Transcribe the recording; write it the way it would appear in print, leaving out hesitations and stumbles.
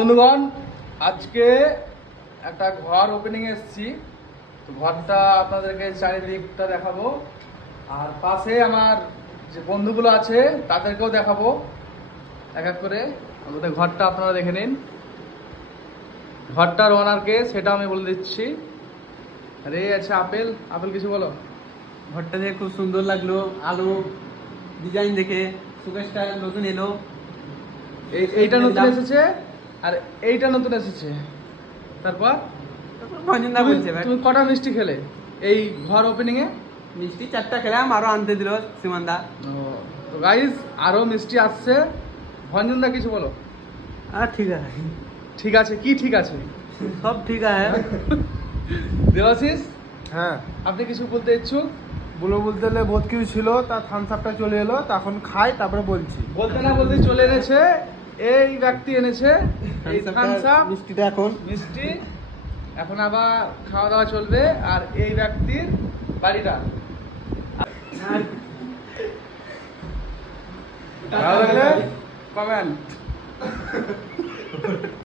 বন্ধুগণ, আজকে একটা ঘর ওপেনিং এসেছি। তো ঘরটা আপনাদেরকে চারিদিকটা দেখাবো, আর পাশে আমার যে বন্ধুগুলো আছে তাদেরকেও দেখাবো এক এক করে। আমাদের ঘরটা আপনারা দেখে নিন। ঘরটার ওনারকে সেটা আমি বলে দিচ্ছি। আরে আচ্ছা, আপেল আপেল কিছু বলো। ঘরটা দেখে খুব সুন্দর লাগলো, আলো ডিজাইন দেখে সুকেশটা নতুন এলো। এইটা নতুন এসেছে আর এইটা নতুন এসেছে। তারপর ভঞ্জনদা বলছে ভাই তুমি কটা মিষ্টি খেলে এই ঘর ওপেনিং এ? মিষ্টি 4টা খেলাম, আরো আনতে দিল সীমানদা। তো গাইস, আরো মিষ্টি আসছে। ভঞ্জনদা কিছু বলো। ঠিক আছে, ঠিক আছে কি ঠিক আছে? সব ঠিক আছে। দেবাশিস, হ্যাঁ, আপনি কিছু বলতে ইচ্ছুক? বলতে গেলে বহুত কিছু ছিল, তার থামস আপটা চলে এলো, তখন খাই তারপরে বলছি। বলতে না বলতে চলে এনেছে এই ব্যক্তি, এনেছে এই থামস আপ মিষ্টিটা এখন মিষ্টি। এখন আবার খাওয়া দাওয়া চলবে। আর এই ব্যক্তির বাড়িটা ভালো লাগলে কমেন্ট।